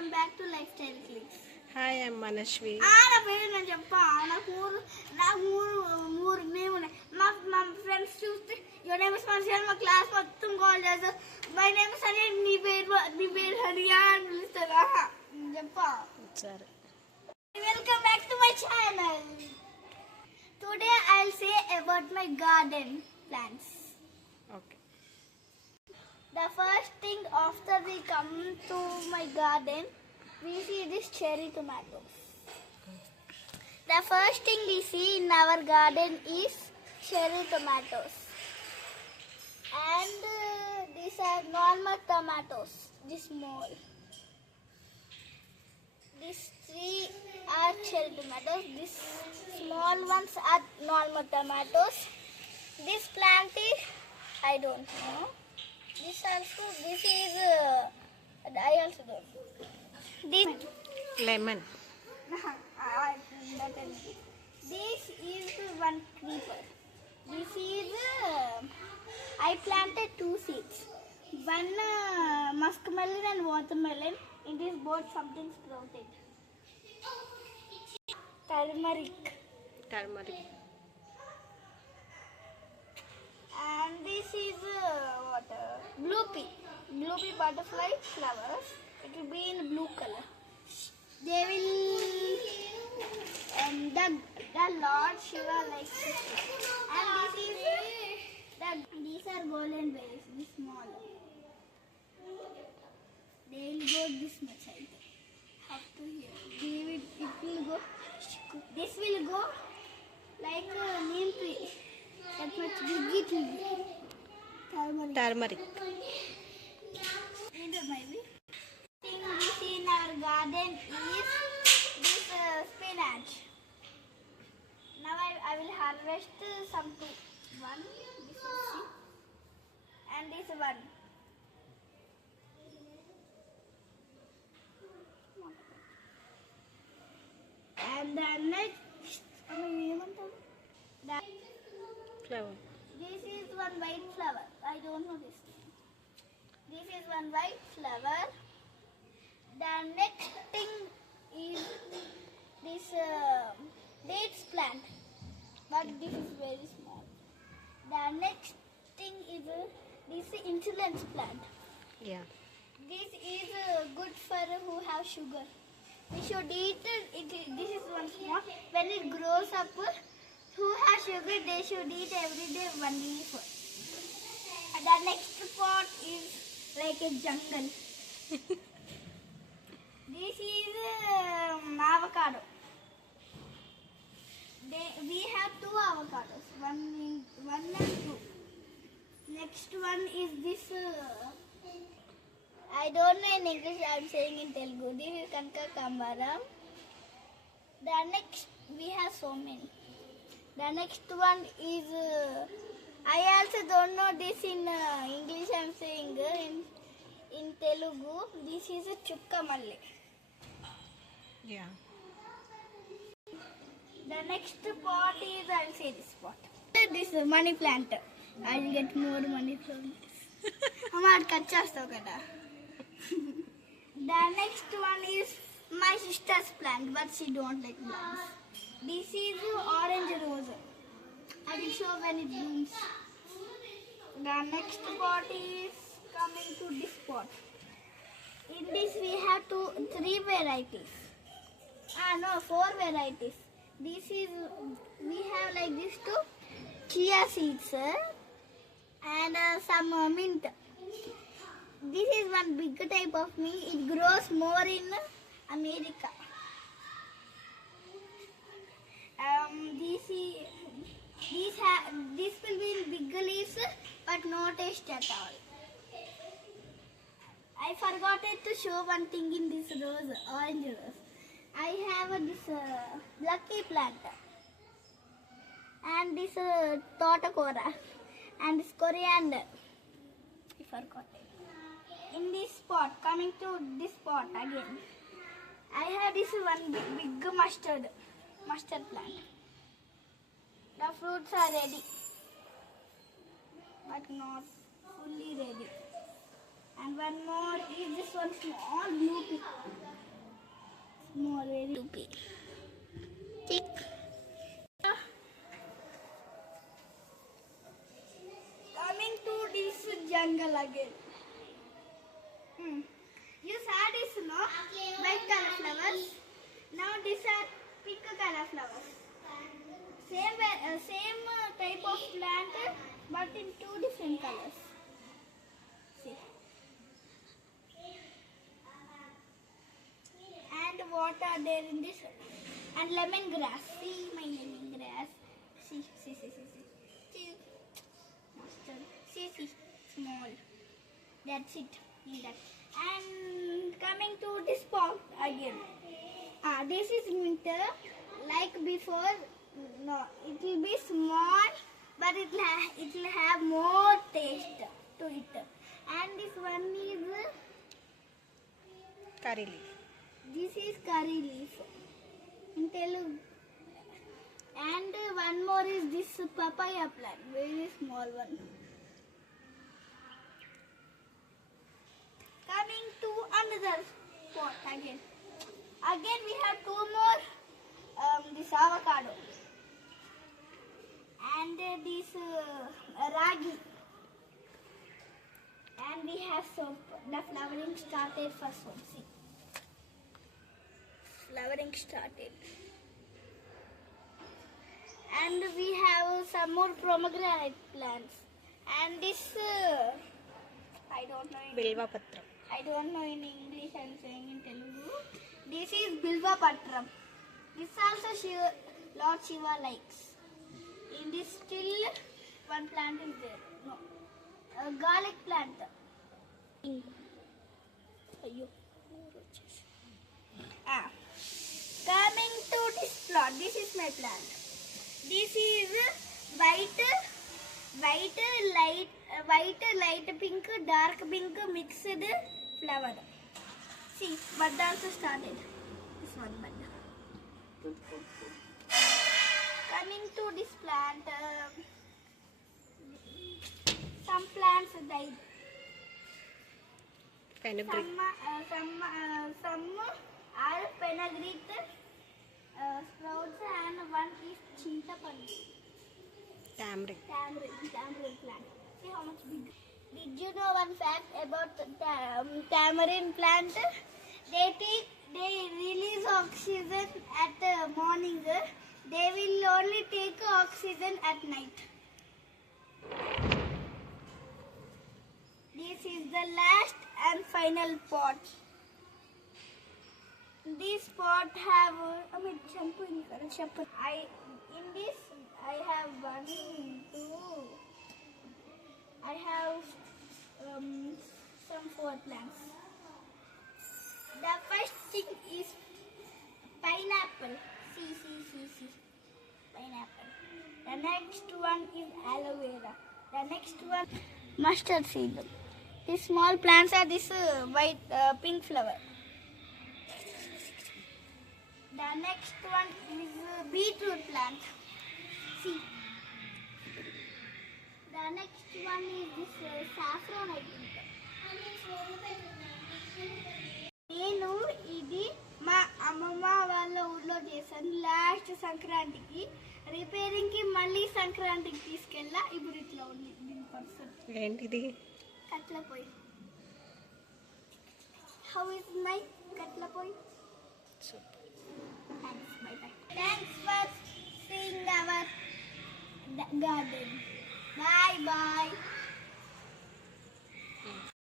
Welcome back to Lifestyle Clicks. Hi, I'm Manashvi. నా పేరు నేను చెప్పా నాకు మూడు నేమ్ ఉన్నాయి. మా ఫ్రెండ్స్ చూస్తే యువర్ నేమ్ ఇస్ మనిషి మా క్లాస్ మొత్తం కాల్ చేస్తారు. మై నేమ్ ఇస్ హరియా, నీ పేరు హరియా అని పిలుస్తారా చెప్పా. సరే. Welcome back to my channel. Today I'll say about my garden plants. Okay. The first thing after we come to my garden, we see this cherry tomatoes. The first thing we see in our garden is cherry tomatoes. And these are normal tomatoes, this small. These three are cherry tomatoes. These small ones are normal tomatoes. This plant is, I don't know. This is, I also don't know. This, Lemon. this is one creeper. This is, I planted two seeds. One muskmelon and watermelon. In this both something sprouted. Turmeric. And this is blue pea. Blue pea butterfly flowers. It will be in blue color. They will the Lord Shiva likes to see. And these are golden berries. This small. They will go this much, I think. Up to here. It will go. This will go like a neem tree. That much big it will be. Turmeric. Maybe. Thing we see in our garden is this spinach. Now I will harvest some two. One, this is see, and this one. And the next, Flower. this is one white flower. I don't know this name. This is one white flower. The next thing is this dates plant, but this is very small. The next thing is this insulin plant. Yeah. This is good for who have sugar. We should eat it. This is one small. When it grows up, who has sugar, they should eat every day one leaf. And the next pot is like a jungle. This is avocado. We have two avocados. One and two. Next one is this. I don't know in English, I am saying in Telugu. This is Kanka Kamaram. The next, we have so many. The next one is, I also don't know this in English, I am saying in Telugu. This is a chukka malle. Yeah. The next pot is, I will say this pot. This money plant. I will get more money from this. Amma cut chestavu kada. The next one is my sister's plant, but she don't like plants. This is orange rose. I will show when it blooms. The next pot is coming to this pot. In this we have three varieties. Four varieties. This is, we have like this two chia seeds and some mint. This is one big type of mint. It grows more in America. This will be in big leaves, but no taste at all. I forgot to show one thing in this rose, orange rose. I have this lucky plant and this totokora and this coriander. I forgot it. In this pot, coming to this pot again, I have this one big mustard plant. The fruits are ready, but not fully ready. And one more is this one small blue pea. More very loopy. Tick. Coming to this jungle again. You saw this, no? White color flowers. Now these are pink color flowers. Same type of plant, but in two different colors. See. And what are there in this? And lemongrass. See my lemongrass. See. See. Mustard. See. Small. That's it. In that. And coming to this pot again. This is winter. Like before, no, it will be small, but it will have more taste to it. And this one is Curry leaf. this is curry leaf in Telugu. And one more is this papaya plant, very small one. Coming to another pot again. Again we have two more. This avocado and this ragi, and we have soap. The flowering started for soap. See, flowering started, and we have some more pomegranate plants. And this I don't know. Bilva patram. I don't know in English. I'm saying in Telugu. This is bilva patram. This also Lord Shiva likes. In this still one plant is there. No. A garlic plant. Coming to this plot. This is my plant. This is light pink, dark pink mixed flower. See, bud also started. This one bud. Coming to this plant, some plants died. Fenugreek. Some are fenugreek sprouts, and one is chintapandi. Tamarind. Tamarind plant. See how much big. Did you know one fact about tamarind plant? They release oxygen at the morning. They will only take oxygen at night. This is the last and final pot. This pot have shampoo in this I have 1, 2. I have some 4 plants. The first thing is pineapple. See. Pineapple. The next one is aloe vera. The next one mustard seed. These small plants are this pink flower. The next one is beetroot plant. See. The next one is this saffron, I think. నేను ఇది మా అమ్మమ్మ వాళ్ళ ఊర్లో చేశాను last సంక్రాంతికి. రిపేరింగ్కి మళ్ళీ సంక్రాంతికి తీసుకెళ్ళా. ఇప్పుడు ఇట్లా ఉంది దీని పర్సన్. ఏంటిది? కట్ల పొయ్యి. హౌ ఇస్ మై కట్ల పొయ్యి? Super. Thanks. Bye. Thanks for seeing our garden. Bye.